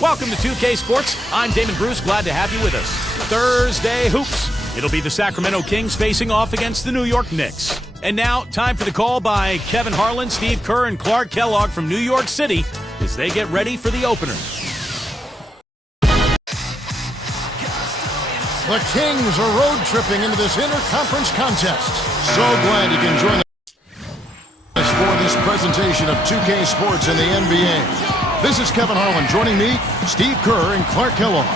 Welcome to 2K Sports. I'm Damon Bruce. Glad to have you with us. Thursday Hoops. It'll be the Sacramento Kings facing off against the New York Knicks. And now, time for the call by Kevin Harlan, Steve Kerr, and Clark Kellogg from New York City as they get ready for the opener. The Kings are road tripping into this interconference contest. So glad you can join us for this presentation of 2K Sports in the NBA. This is Kevin Harlan. Joining me, Steve Kerr and Clark Kellogg.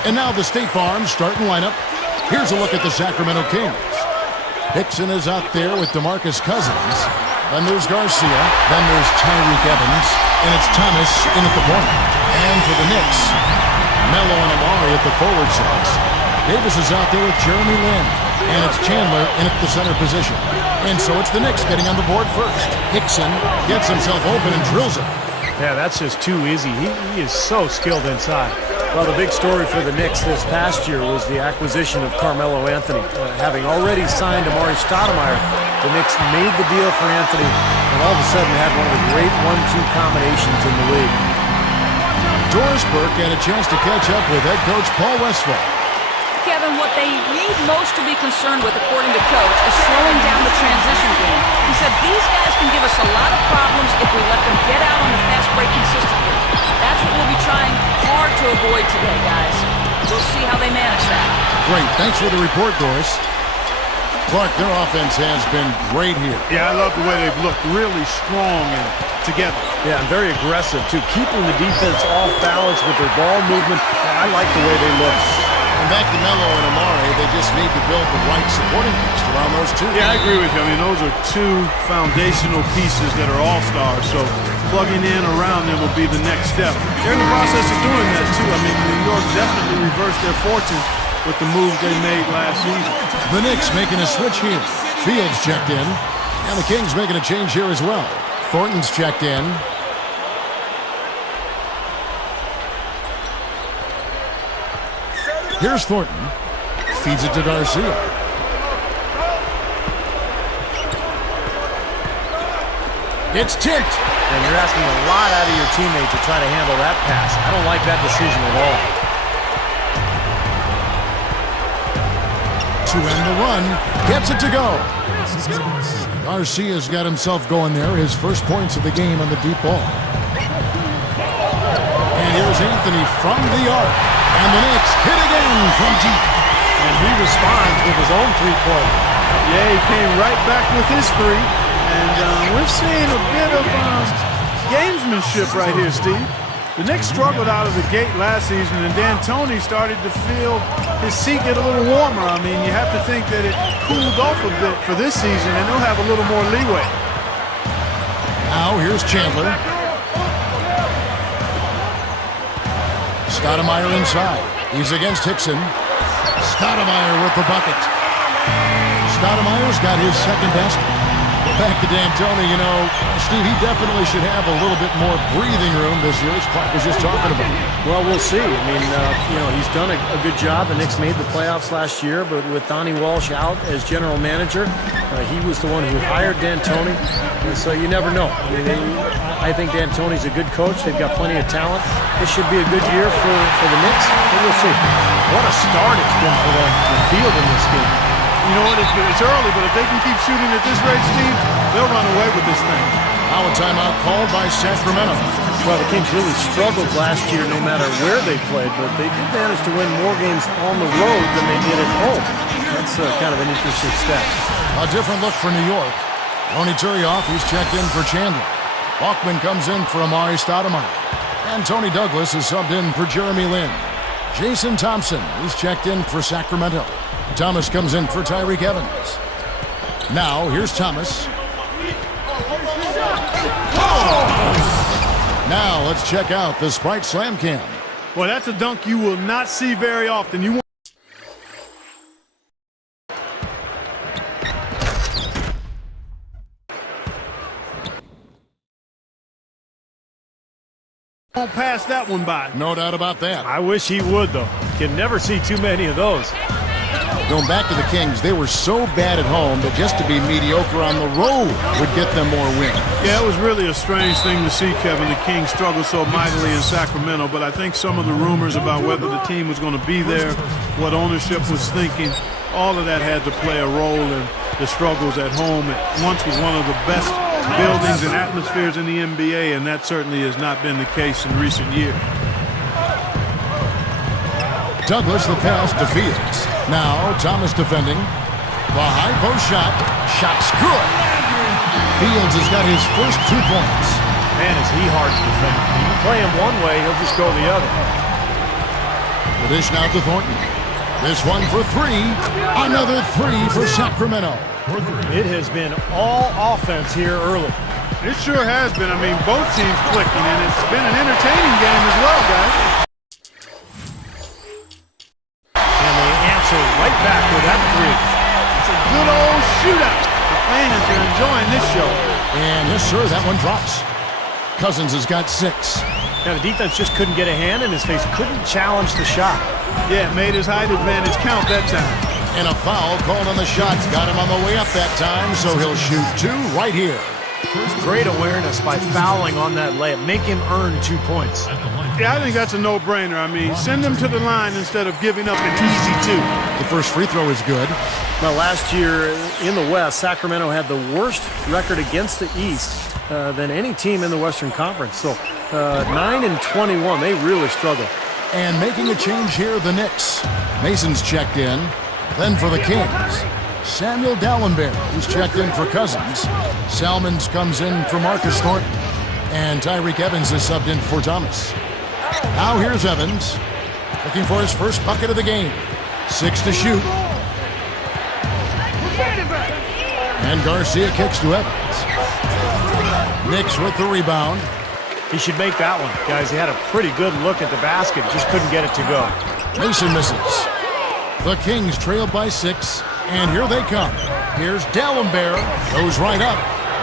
And now the State Farm starting lineup. Here's a look at the Sacramento Kings. Hickson is out there with DeMarcus Cousins. Then there's Garcia. Then there's Tyreke Evans. And it's Thomas in at the point. And for the Knicks, Melo and Amari at the forward sets. Davis is out there with Jeremy Lin. And it's Chandler in at the center position. And so it's the Knicks getting on the board first. Hickson gets himself open and drills it. Yeah, that's just too easy. He is so skilled inside. Well, the big story for the Knicks this past year was the acquisition of Carmelo Anthony. Having already signed Amari Stoudemire, the Knicks made the deal for Anthony and all of a sudden had one of the great 1-2 combinations in the league. Doris Burke had a chance to catch up with head coach Paul Westphal. Kevin, what they need most to be concerned with, according to Coach, is slowing down the transition game. He said these guys can give us a lot of problems if we let them get out on the fast break consistently. That's what we'll be trying hard to avoid today, guys. We'll see how they manage that. Great. Thanks for the report, Doris. Clark, their offense has been great here. Yeah, I love the way they've looked really strong and together. Yeah, and very aggressive, too. Keeping the defense off balance with their ball movement. I like the way they look. And back to Melo and Amari, they just need to build the right supporting cast around those two. Yeah, I agree with you. I mean, those are two foundational pieces that are all-stars, so plugging in around them will be the next step. They're in the process of doing that, too. I mean, New York definitely reversed their fortunes with the moves they made last season. The Knicks making a switch here. Fields checked in, and the Kings making a change here as well. Thornton's checked in. Here's Thornton. Feeds it to Garcia. It's tipped. And you're asking a lot out of your teammate to try to handle that pass. I don't like that decision at all. To end the run. Gets it to go. Garcia's got himself going there. His first points of the game on the deep ball. And here's Anthony from the arc. And the Knicks hit again from deep. And he responds with his own three-pointer. Yeah, he came right back with his three. And we're seeing a bit of gamesmanship right here, Steve. The Knicks struggled out of the gate last season, and D'Antoni started to feel his seat get a little warmer. I mean, you have to think that it cooled off a bit for this season, and they'll have a little more leeway. Now here's Chandler. Stoudemire inside. He's against Hickson. Stoudemire with the bucket. Stoudemire's got his second basket. Back to D'Antoni, you know, Steve, he definitely should have a little bit more breathing room this year, as Clark was just talking about. Well, we'll see. I mean, he's done a good job. The Knicks made the playoffs last year, but with Donnie Walsh out as general manager, he was the one who hired D'Antoni, and so you never know. I mean, I think D'Antoni's a good coach. They've got plenty of talent. This should be a good year for the Knicks, but we'll see. What a start it's been for them from the field in this game. You know what, it's early, but if they can keep shooting at this rate, Steve, they'll run away with this thing. Now a timeout called by Sacramento. Well, the Kings really struggled last year no matter where they played, but they did manage to win more games on the road than they did at home. That's kind of an interesting stat. A different look for New York. Tony Turioff, he's checked in for Chandler. Walkman comes in for Amari Stoudemire. And Tony Douglas is subbed in for Jeremy Lin. Jason Thompson is checked in for Sacramento. Thomas comes in for Tyreke Evans. Now, here's Thomas. Now, let's check out the Sprite Slam Cam. Well, that's a dunk you will not see very often. You won't pass that one by. No doubt about that. I wish he would, though. Can never see too many of those. Going back to the Kings, they were so bad at home that just to be mediocre on the road would get them more wins. Yeah, it was really a strange thing to see, Kevin. The Kings struggled so mightily in Sacramento, but I think some of the rumors about whether the team was going to be there, what ownership was thinking, all of that had to play a role in the struggles at home. It once was one of the best buildings and atmospheres in the NBA, and that certainly has not been the case in recent years. Douglas the pass to Fields. Now Thomas defending. The high post shot. Shot's good. Fields has got his first 2 points. Man, is he hard to defend. You play him one way, he'll just go the other. The dish now to Thornton. This one for 3. Another 3 for Sacramento. It has been all offense here early. It sure has been. I mean, both teams clicking, and it's been an entertaining game as well, guys. And they answer right back with that 3. It's a good old shootout. The fans are enjoying this show. And yes, sir, that one drops. Cousins has got 6. Now, the defense just couldn't get a hand in his face, couldn't challenge the shot. Yeah, it made his height advantage count that time. And a foul called on the shot. Got him on the way up that time, so he'll shoot 2 right here. Great awareness by fouling on that layup. Make him earn 2 points. Yeah, I think that's a no-brainer. I mean, send him to the line instead of giving up an easy 2. The first free throw is good. Well, last year in the West, Sacramento had the worst record against the East than any team in the Western Conference. So 9-21, they really struggle. And making a change here, the Knicks. Mason's checked in. Then for the Kings, Samuel Dallenberg, who's checked in for Cousins. Salmons comes in for Marcus Thornton. And Tyreek Evans is subbed in for Thomas. Now here's Evans, looking for his first bucket of the game. 6 to shoot. And Garcia kicks to Evans. Knicks with the rebound. He should make that one. Guys, he had a pretty good look at the basket, just couldn't get it to go. Mason misses. The Kings trail by 6, and here they come. Here's Dallenberg, goes right up.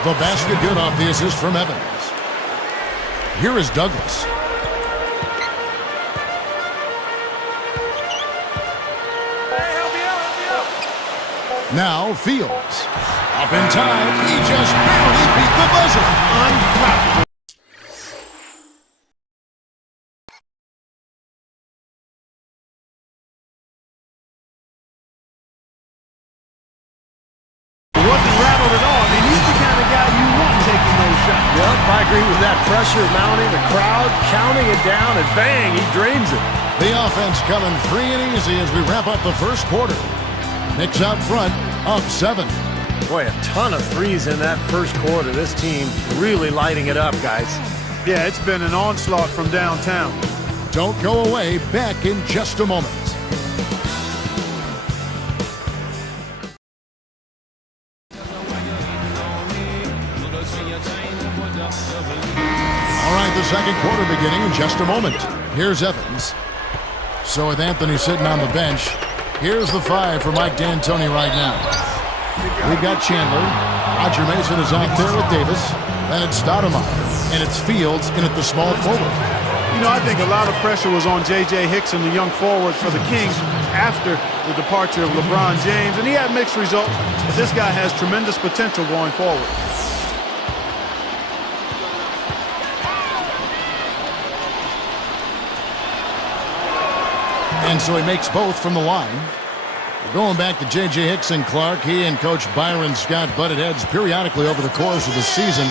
The basket good off the assist from Evans. Here is Douglas. Now Fields. Up in time, he just barely beat the buzzer. Unflappable. I agree with that. Pressure mounting, the crowd counting it down, and bang, he drains it. The offense coming free and easy as we wrap up the first quarter. Knicks out front, up 7. Boy, a ton of threes in that first quarter. This team really lighting it up, guys. Yeah, it's been an onslaught from downtown. Don't go away. Back in just a moment. All right, the second quarter beginning in just a moment. Here's Evans. So with Anthony sitting on the bench, here's the 5 for Mike D'Antoni right now. We've got Chandler. Roger Mason is out there with Davis. Then it's Stoudemire. And it's Fields in at the small forward. You know, I think a lot of pressure was on J.J. Hickson, the young forward for the Kings, after the departure of LeBron James. And he had mixed results, but this guy has tremendous potential going forward. And so he makes both from the line. Going back to J.J. Hickson, Clark, he and Coach Byron Scott butted heads periodically over the course of the season.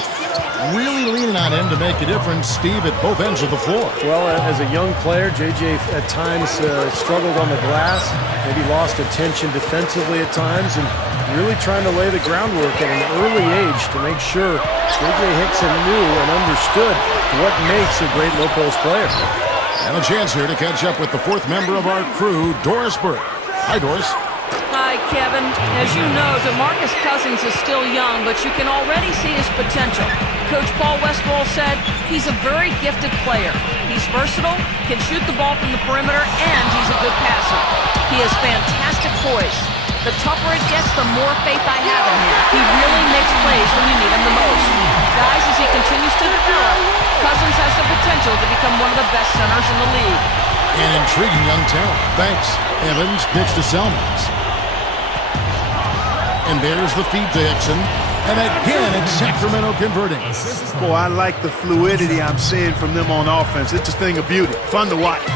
Really leaning on him to make a difference, Steve, at both ends of the floor. Well, as a young player, J.J. at times struggled on the glass, maybe lost attention defensively at times, and really trying to lay the groundwork at an early age to make sure J.J. Hickson knew and understood what makes a great low-post player. And a chance here to catch up with the 4th member of our crew, Doris Burke. Hi, Doris. Hi, right, Kevin. As you know, DeMarcus Cousins is still young, but you can already see his potential. Coach Paul Westphal said he's a very gifted player. He's versatile, can shoot the ball from the perimeter, and he's a good passer. He has fantastic poise. The tougher it gets, the more faith I have in him. He really makes plays when you need him the most. Guys, as he continues to develop, Cousins has the potential to become one of the best centers in the league. An intriguing young talent. Thanks. Evans pitch to Selmans. And there's the feed to Hickson. And again, it's Sacramento converting. Boy, I like the fluidity I'm seeing from them on offense. It's a thing of beauty. Fun to watch.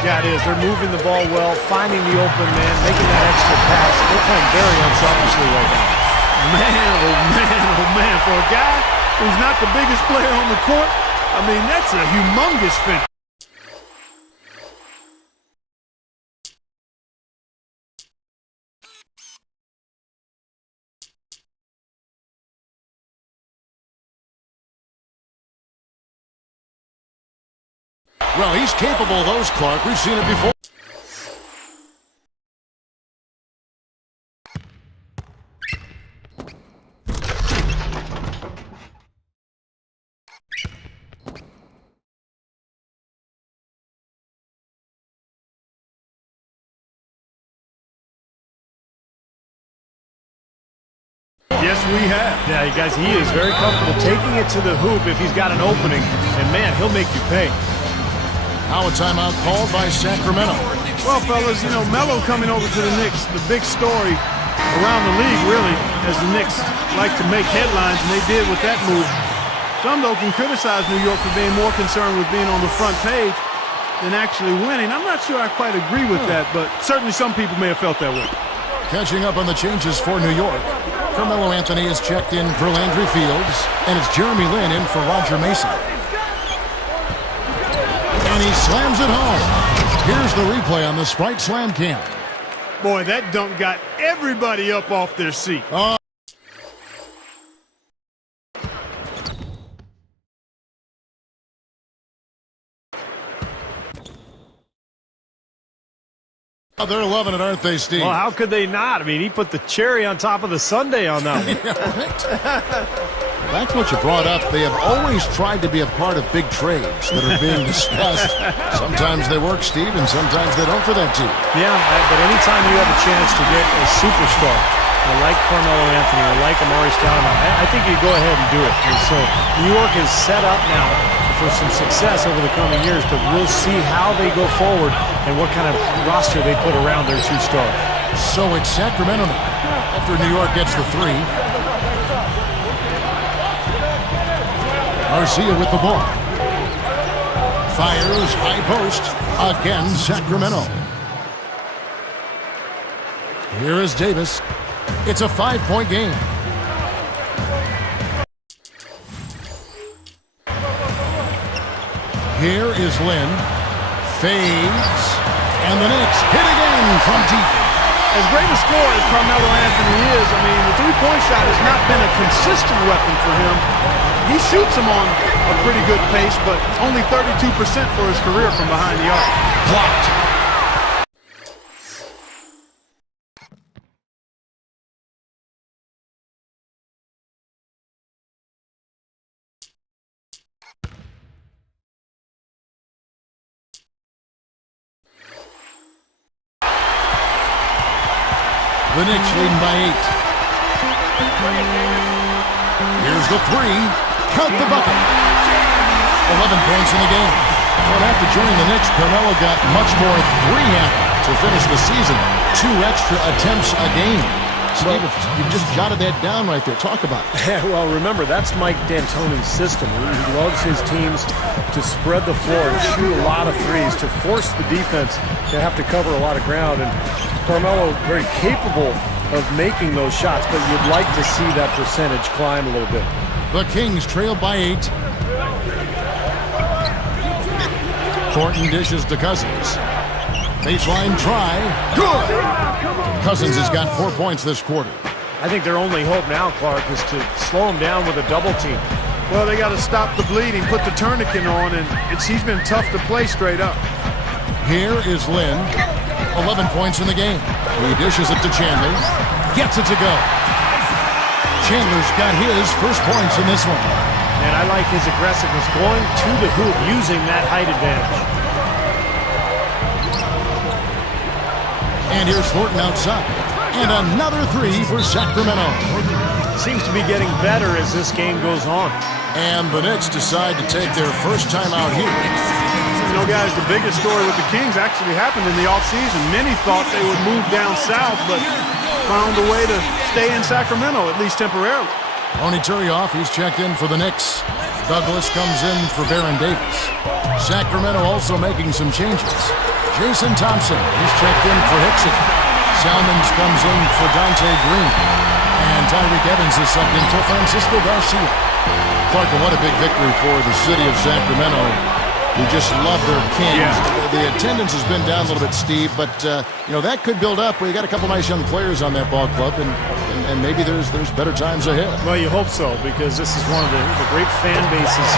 Yeah, it is. They're moving the ball well, finding the open man, making that extra pass. They're playing very unselfishly right now. Man, oh man, oh man. For a guy who's not the biggest player on the court, I mean, that's a humongous finish. Well, he's capable of those, Clark. We've seen it before. Yes, we have. Yeah, you guys, he is very comfortable taking it to the hoop if he's got an opening. And, man, he'll make you pay. Now a timeout called by Sacramento. Well, fellas, you know, Melo coming over to the Knicks, the big story around the league, really, as the Knicks like to make headlines, and they did with that move. Some, though, can criticize New York for being more concerned with being on the front page than actually winning. I'm not sure I quite agree with that, but certainly some people may have felt that way. Catching up on the changes for New York. Carmelo Anthony is checked in for Landry Fields, and it's Jeremy Lin in for Roger Mason. And he slams it home. Here's the replay on the Sprite Slam Cam. Boy, that dunk got everybody up off their seat. They're loving it, aren't they, Steve? Well, how could they not? I mean, he put the cherry on top of the sundae on that one. That's what you brought up. They have always tried to be a part of big trades that are being discussed. Sometimes they work, Steve, and sometimes they don't for that team. Yeah, but anytime you have a chance to get a superstar, like Carmelo Anthony or like Amari Stoudemire, I think you go ahead and do it. And so New York is set up now for some success over the coming years, but we'll see how they go forward and what kind of roster they put around their two stars. So it's Sacramento now after New York gets the three. Garcia with the ball. Fires high post. Again, Sacramento. Here is Davis. It's a 5-point game. Here is Lin. Fades. And the Knicks hit again from deep. As great a scorer as Carmelo Anthony is, I mean, the three-point shot has not been a consistent weapon for him. He shoots them on a pretty good pace, but only 32% for his career from behind the arc. Blocked. The Knicks leading by 8. Here's the three. Count the bucket. 11 points in the game. Well, after joining the Knicks, Carmelo got much more three-handed to finish the season. 2 extra attempts a game. Steve, you just jotted that down right there. Talk about it. Yeah, well, remember, that's Mike D'Antoni's system. He loves his teams to spread the floor and shoot a lot of threes, to force the defense to have to cover a lot of ground. And Carmelo, very capable of making those shots, but you'd like to see that percentage climb a little bit. The Kings trail by 8. Thornton dishes to Cousins. Baseline try. Good! Cousins has got 4 points this quarter. I think their only hope now, Clark, is to slow him down with a double team. Well, they got to stop the bleeding, put the tourniquet on, and he's been tough to play straight up. Here is Lin. 11 points in the game. He dishes it to Chandler. Gets it to go. Chandler's got his first points in this one. And I like his aggressiveness going to the hoop using that height advantage. And here's Thornton outside. And another three for Sacramento. Seems to be getting better as this game goes on. And the Knicks decide to take their first time out here. You know, guys, the biggest story with the Kings actually happened in the offseason. Many thought they would move down south, but found a way to stay in Sacramento, at least temporarily. Tony Turioff, he's checked in for the Knicks. Douglas comes in for Baron Davis. Sacramento also making some changes. Jason Thompson, he's checked in for Hickson. Salmons comes in for Dante Green. And Tyreek Evans is subbed in for Francisco Garcia. Clark, what a big victory for the city of Sacramento, who just love their Kings. Yeah. The attendance has been down a little bit, Steve, but you know, that could build up. We got a couple nice young players on that ball club, and maybe there's better times ahead. Well, you hope so, because this is one of the great fan bases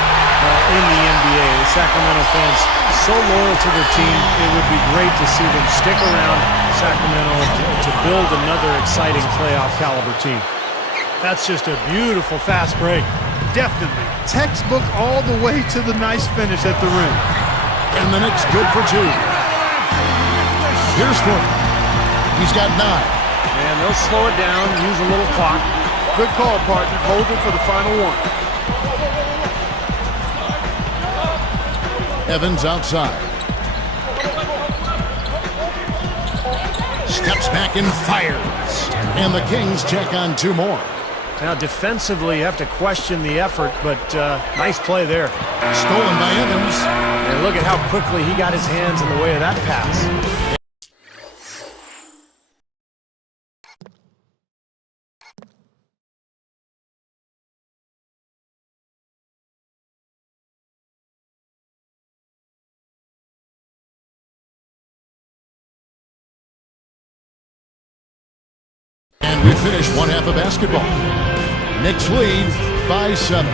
in the NBA. The Sacramento fans so loyal to their team. It would be great to see them stick around Sacramento to build another exciting playoff caliber team. That's just a beautiful fast break. Definitely. Textbook all the way to the nice finish at the rim. And the Knicks good for two. Here's Thornton. He's got 9. And they'll slow it down, use a little clock. Good call, partner. Hold it for the final one. Evans outside. Steps back and fires. And the Kings check on 2 more. Now, defensively, you have to question the effort, but nice play there. Stolen by Evans. And look at how quickly he got his hands in the way of that pass. And we finish one half of basketball. Knicks lead by 7.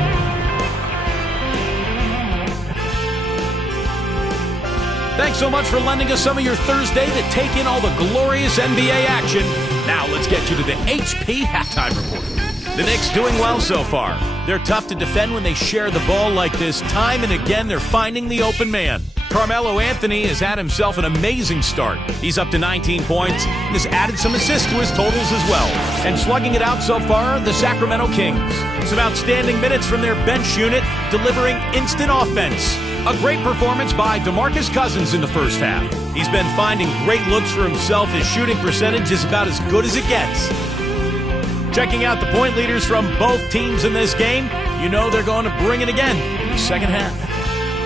Thanks so much for lending us some of your Thursday to take in all the glorious NBA action. Now let's get you to the HP Halftime Report. The Knicks doing well so far. They're tough to defend when they share the ball like this. Time and again, they're finding the open man. Carmelo Anthony has had himself an amazing start. He's up to 19 points and has added some assists to his totals as well. And slugging it out so far, the Sacramento Kings. Some outstanding minutes from their bench unit, delivering instant offense. A great performance by DeMarcus Cousins in the first half. He's been finding great looks for himself. His shooting percentage is about as good as it gets. Checking out the point leaders from both teams in this game, you know they're going to bring it again in the second half.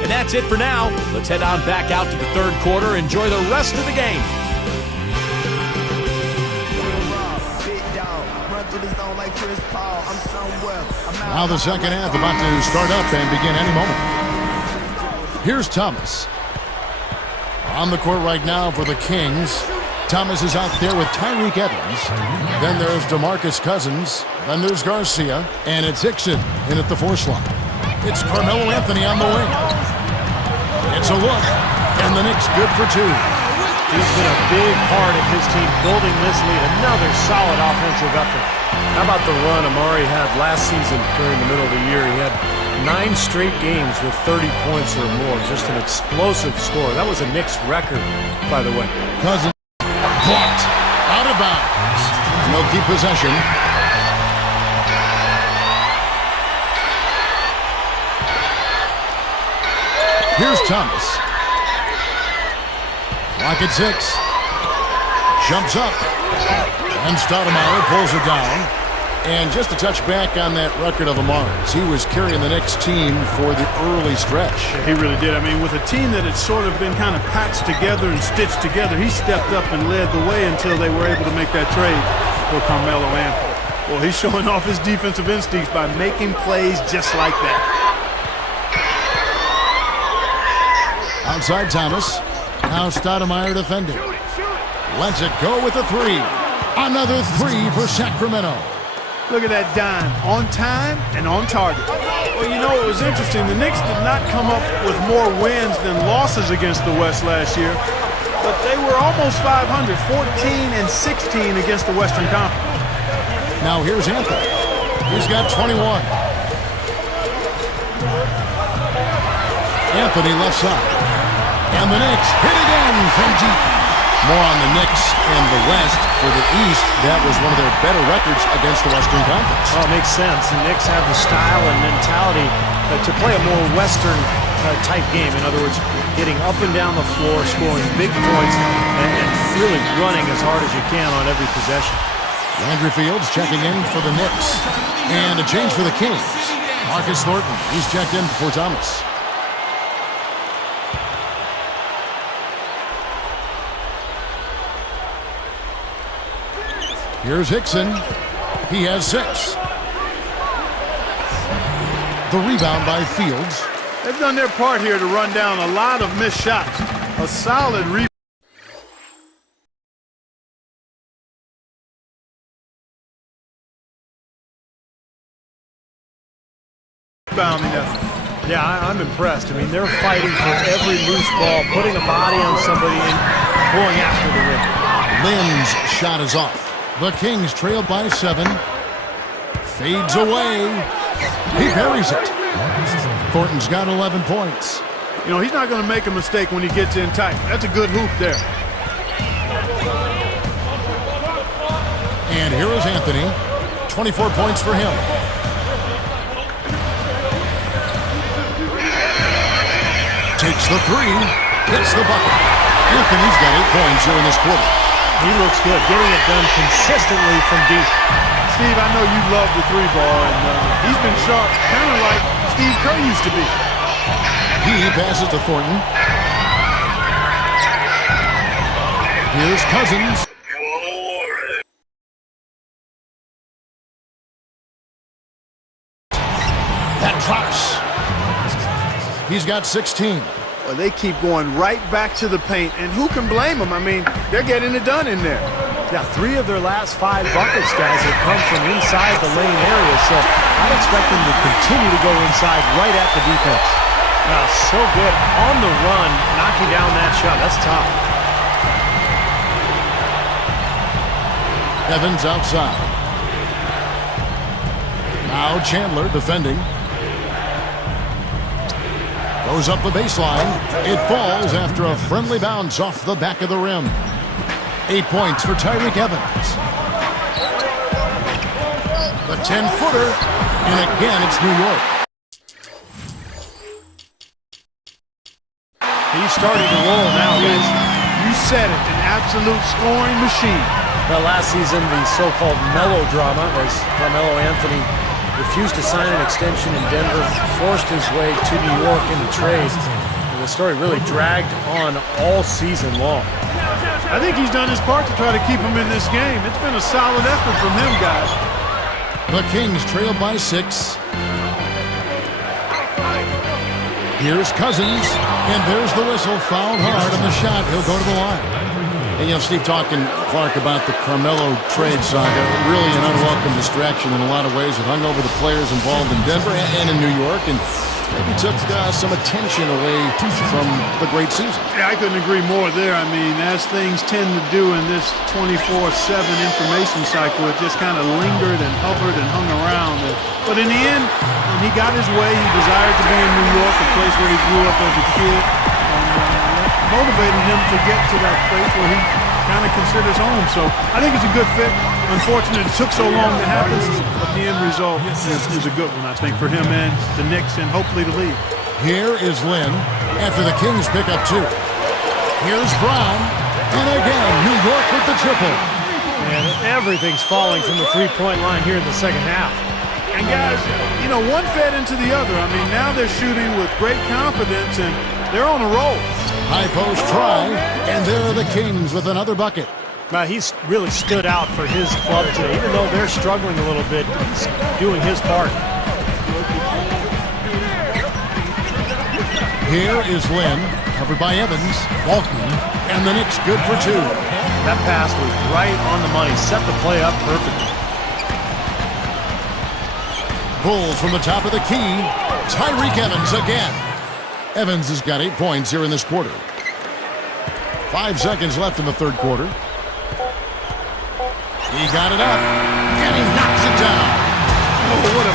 And that's it for now. Let's head on back out to the third quarter. Enjoy the rest of the game. Now the second half about to start up and begin any moment. Here's Thomas. On the court right now for the Kings. Thomas is out there with Tyreek Evans. Then there's DeMarcus Cousins. Then there's Garcia. And it's Hickson in at the 4 slot. It's Carmelo Anthony on the wing. It's a look, and the Knicks good for 2. He's been a big part of his team building this lead. Another solid offensive effort. How about the run Amari had last season during the middle of the year? He had 9 straight games with 30 points or more. Just an explosive score. That was a Knicks record, by the way. Cousins blocked out of bounds. They'll keep possession. Here's Thomas. Clock at 6. Jumps up. And Stoudemire pulls it down. And just to touch back on that record of Amari's, he was carrying the Knicks team for the early stretch. He really did. I mean, with a team that had sort of been kind of patched together and stitched together, he stepped up and led the way until they were able to make that trade for Carmelo Anthony. Well, he's showing off his defensive instincts by making plays just like that. Outside Thomas. Now Stoudemire defending. Lets it go with a 3. Another 3 for Sacramento. Look at that dime. On time and on target. Well, you know, it was interesting. The Knicks did not come up with more wins than losses against the West last year. but they were almost 500, 14-16 against the Western Conference. Now here's Anthony. He's got 21. Anthony left side. And the Knicks hit again from deep. More on the Knicks and the West. For the East, that was one of their better records against the Western Conference. Oh, it makes sense. The Knicks have the style and mentality to play a more Western type game. In other words, getting up and down the floor, scoring big points, and really running as hard as you can on every possession. Landry Fields checking in for the Knicks. And a change for the Kings. Marcus Thornton, he's checked in for Thomas. Here's Hickson. He has 6. The rebound by Fields. They've done their part here to run down a lot of missed shots. A solid rebounding effort. Yeah, I'm impressed. I mean, they're fighting for every loose ball, putting a body on somebody and going after the rim. Lynn's shot is off. The Kings trail by 7. Fades away. He buries it. Thornton's got 11 points. You know, he's not going to make a mistake when he gets in tight. That's a good hoop there. And here is Anthony. 24 points for him. Takes the 3. Hits the bucket. Anthony's got 8 points here in this quarter. He looks good, getting it done consistently from deep. Steve, I know you love the 3-ball, and he's been sharp, kind of like Steve Kerr used to be. He passes to Thornton. Here's Cousins. That drops. He's got 16. Well, they keep going right back to the paint, and who can blame them? I mean, they're getting it done in there. Yeah, 3 of their last 5 buckets, guys, have come from inside the lane area, so I'd expect them to continue to go inside right at the defense. Wow, so good on the run, knocking down that shot. That's tough. Evans outside. Now Chandler defending. Goes up the baseline. It falls after a friendly bounce off the back of the rim. 8 points for Tyreke Evans. The 10-footer, and again it's New York. He's starting to roll now, guys. You said it, an absolute scoring machine. Well, last season, the so-called melodrama, as Carmelo Anthony refused to sign an extension in Denver, forced his way to New York in the trade. And the story really dragged on all season long. I think he's done his part to try to keep him in this game. It's been a solid effort from him, guys. The Kings trail by 6. Here's Cousins, and there's the whistle. Fouled hard on the shot. He'll go to the line. And, you know, Steve, talking, Clark, about the Carmelo trade saga, really an unwelcome distraction in a lot of ways. It hung over the players involved in Denver and in New York, and maybe took some attention away from the great season. Yeah, I couldn't agree more there. I mean, as things tend to do in this 24/7 information cycle, it just kind of lingered and hovered and hung around. But in the end, he got his way. He desired to be in New York, a place where he grew up as a kid. And that motivated him to get to that place where he kind of considers home. So I think it's a good fit. Unfortunately, it took so long to happen, but the end result is a good one, I think, for him and the Knicks and hopefully the league. Here is Lynn after the Kings pick up 2. Here's Brown, and again, New York with the triple. And everything's falling from the three-point line here in the second half. And guys, you know, one fed into the other. I mean, now they're shooting with great confidence, and they're on a roll. High post try, and there are the Kings with another bucket. He's really stood out for his club today. Even though they're struggling a little bit, he's doing his part. Here is Lynn, covered by Evans, Walton, and the Knicks good for 2. That pass was right on the money, set the play up perfectly. Bulls from the top of the key. Tyreke Evans again. Evans has got 8 points here in this quarter. 5 seconds left in the third quarter. He got it up, and he knocks it down. Oh, what a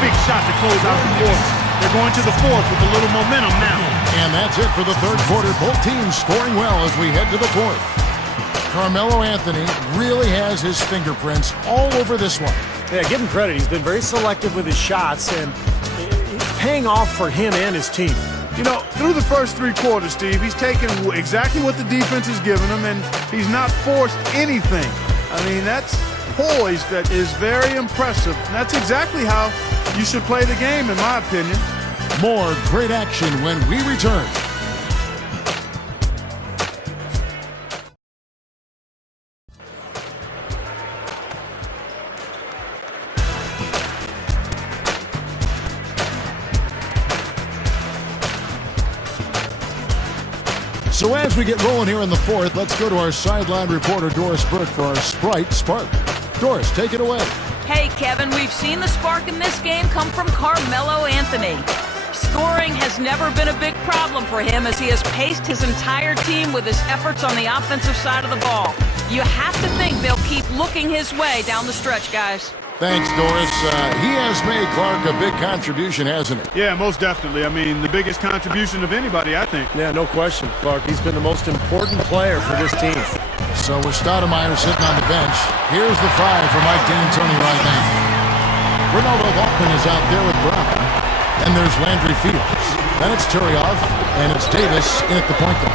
big shot to close out the fourth. They're going to the fourth with a little momentum now. And that's it for the third quarter. Both teams scoring well as we head to the fourth. Carmelo Anthony really has his fingerprints all over this one. Yeah, give him credit. He's been very selective with his shots, and it's paying off for him and his team. You know, through the first 3 quarters, Steve, he's taken exactly what the defense has given him, and he's not forced anything. I mean, that's poise that is very impressive. And that's exactly how you should play the game, in my opinion. More great action when we return. So as we get rolling here in the fourth, let's go to our sideline reporter, Doris Burke, for our Sprite Spark. Doris, take it away. Hey, Kevin, we've seen the spark in this game come from Carmelo Anthony. Scoring has never been a big problem for him as he has paced his entire team with his efforts on the offensive side of the ball. You have to think they'll keep looking his way down the stretch, guys. Thanks, Doris. He has made Clark a big contribution, hasn't he? Yeah, most definitely. I mean, the biggest contribution of anybody, I think. Yeah, no question, Clark. He's been the most important player for this team. So with Stoudemire sitting on the bench, here's the 5 for Mike D'Antoni right now. Ronaldo Walkman is out there with Brown. And there's Landry Fields. Then it's Turioff, and it's Davis in at the point guard.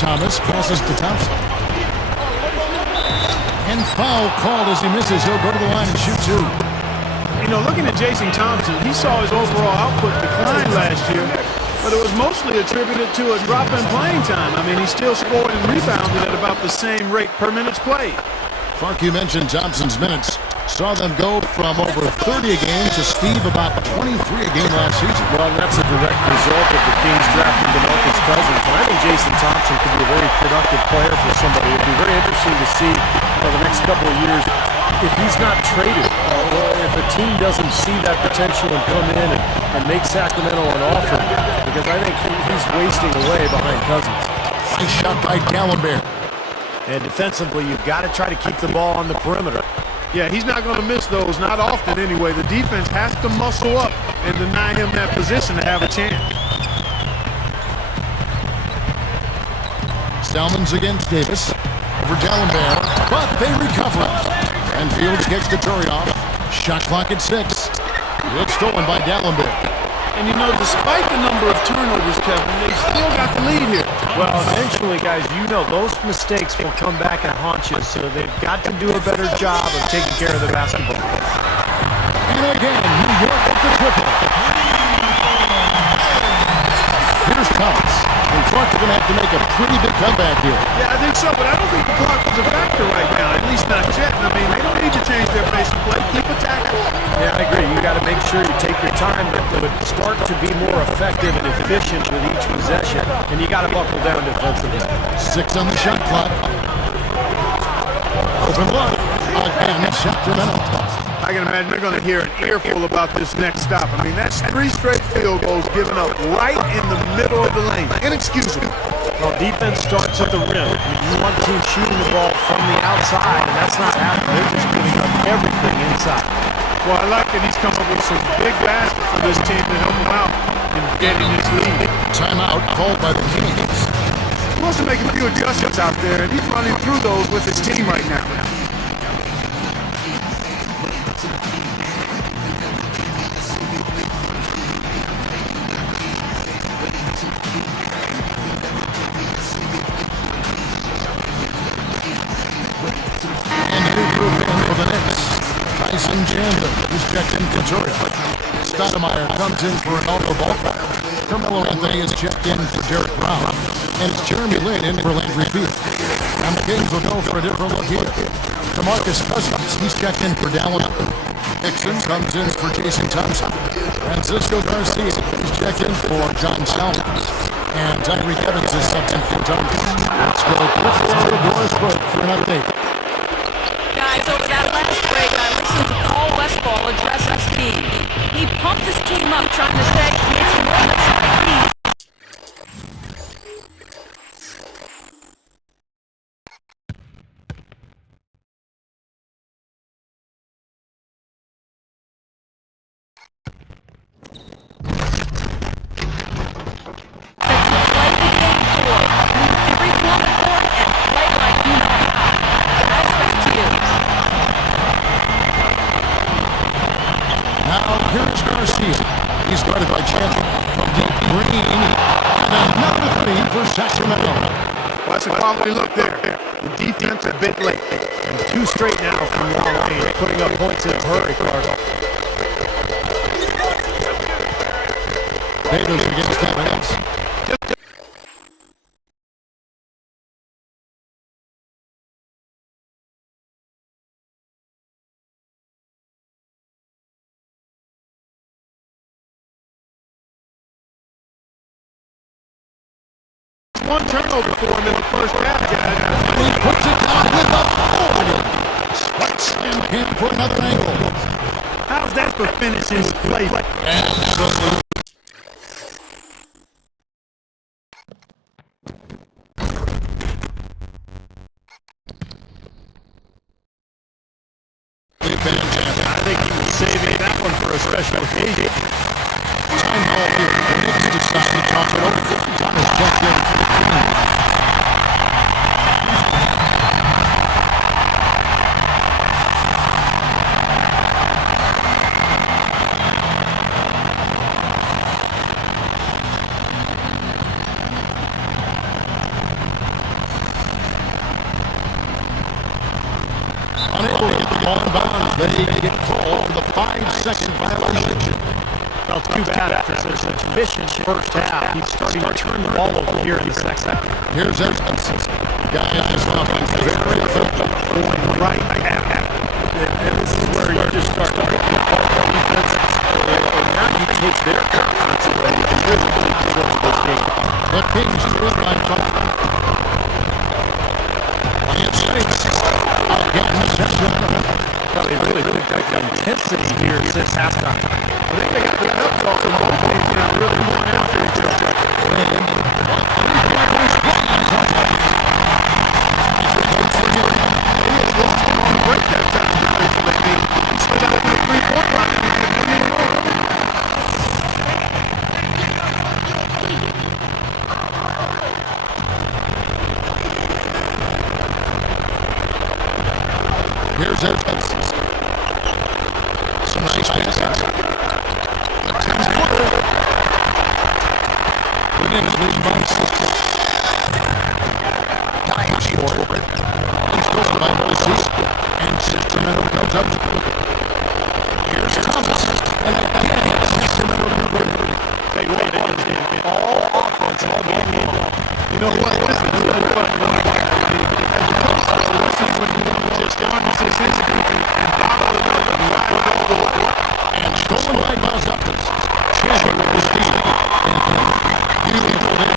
Thomas passes to Thompson. And foul called as he misses. He'll go to the line and shoot 2. You know, looking at Jason Thompson, he saw his overall output decline last year, but it was mostly attributed to a drop in playing time. I mean, he still scored and rebounded at about the same rate per minutes played. Clark, you mentioned Thompson's minutes. Saw them go from over 30 a game to Steve about 23 a game last season. Well, that's a direct result of the Kings drafting DeMarcus Cousins. And I think Jason Thompson could be a very productive player for somebody. It'd be very interesting to see the next couple of years if he's not traded, or if a team doesn't see that potential and come in and make Sacramento an offer, because I think he's wasting away behind Cousins. Nice shot by Gallenberg. And defensively, you've got to try to keep the ball on the perimeter. Yeah, he's not going to miss those, not often anyway. The defense has to muscle up and deny him that position to have a chance. Salmons against Davis. Over Gallenberg, but they recover. And Fields gets to Turioff. Shot clock at 6. It's stolen by Gallenberg. And you know, despite the number of turnovers, Kevin, they still got the lead here. Well, eventually, guys, you know those mistakes will come back and haunt you, so they've got to do a better job of taking care of the basketball. And again, New York with the triple. Here's Thomas. And Clark are going to have to make a pretty big comeback here. Yeah, I think so, but I don't think the clock is a factor right now, at least not yet. I mean, they don't need to change their pace of play. Keep attacking. Yeah, I agree. You got to make sure you take your time, but start to be more effective and efficient with each possession, and you got to buckle down defensively. 6 on the shot clock. Open look. Again, Sacramento. I can imagine they're going to hear an earful about this next stop. I mean, that's 3 straight field goals given up right in the middle of the lane. Inexcusable. Well, defense starts at the rim. I mean, you want teams shooting the ball from the outside, and that's not happening. They're just giving up everything inside. Well, I like that he's come up with some big baskets for this team to help him out in getting this lead. Timeout called by the Kings. He wants to make a few adjustments out there, and he's running through those with his team right now. For the Knicks, Tyson Chandler is checked in for Turioff. Stoudemire comes in for Ronaldo Walkman. Carmelo Anthony is checked in for Derek Brown. And it's Jeremy Lin in for Landry Fields. And the Kings will go for a different look here. DeMarcus Cousins, he's checked in for Dallin. Dixon comes in for Jason Thompson. Francisco Garcia is checked in for John Salmons. And Tyreek Evans is subbed in for Thomas. Let's go quickly to Doris Burke for an update. Guys, over that last break, I listened to Paul I'll address his team. He pumped his team up trying to say it's more than something. Here's Garcia. He's guarded by Chandler from deep green. And another three for Sacramento. Watch the quality look there. The defense a bit late. And 2 straight now from long range, putting up points in a hurry, Carter. Davis against Evans. One turnover for him in the first half, guys. And he puts it down with authority. Strikes him in for another angle. How's that for finishing with flavor? Absolutely. Fantastic. I think he was saving that one for a special occasion. Time ball here. The Knicks decide to talk it over. Thomas checked in for the team. Unable to get the ball in bounds, they get called for the 5-second violation. Felt too bad after such an efficient first half. He's starting to turn the ball over here in the second. Here's Evans. Guys, this offense is very effective. Right half. And this is where you just start to look at defense. And now you take their confidence away. You can really control this game. The Kings lead by 5. Playing safe. Again, Sacramento. Well, they really picked up the intensity here since halftime. I think they got the nuts off and both teams now really going after each other. And a three-pointers He has lost him on the break that time. He stood out in the three-point line and he didn't even know it. Here's Evans. Some nice passes. A 10-footer. The Knicks lead by 6. Dying for it. It's going by Garcia. And Sacramento comes up. Here's Thomas. And again, Sacramento number 3. They wait it. All offense, all game long. You know what? This is really fun. This is when you want to just harness his instinct and bottle it up and ride it all the way. And stolen by Buzz Chandler with the steal. And beautiful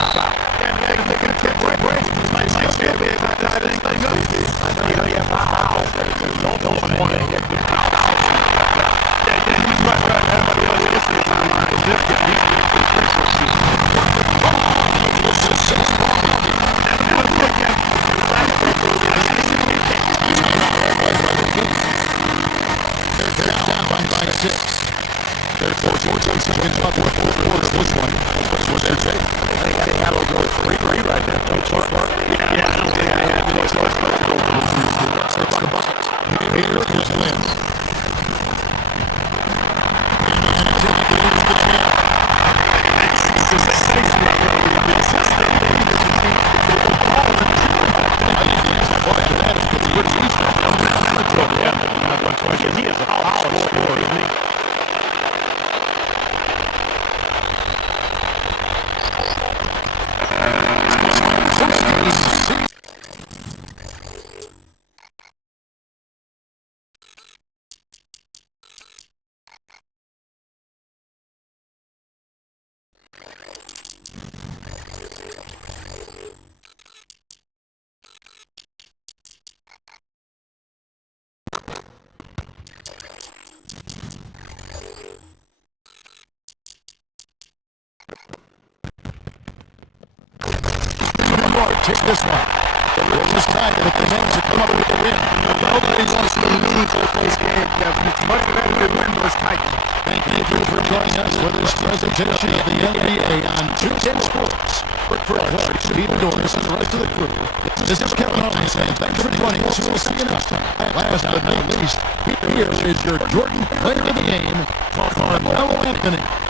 foul. And they're going to take break. Might still be able to tie this thing up. You have a foul. No point. They're down by 6. They're 14 seconds left in the fourth quarter. This one was their take. I think they have to go 3-3 right now. Yeah, I don't think I have any choice but to go for the buckets. Here is Lynn. He is a power scorer, isn't he? Take this one. This time that the men should come up with the win. Nobody wants to lose a close game. It's much better than win those titles. Thank you for joining us for this presentation of the NBA on 210 Sports. For Clark, Steve Doris, and the rest of the crew, this is Kevin Harlan saying thanks for joining us, and we'll see you next time. Last but not least, here is your Jordan player of the game, Carmelo Anthony.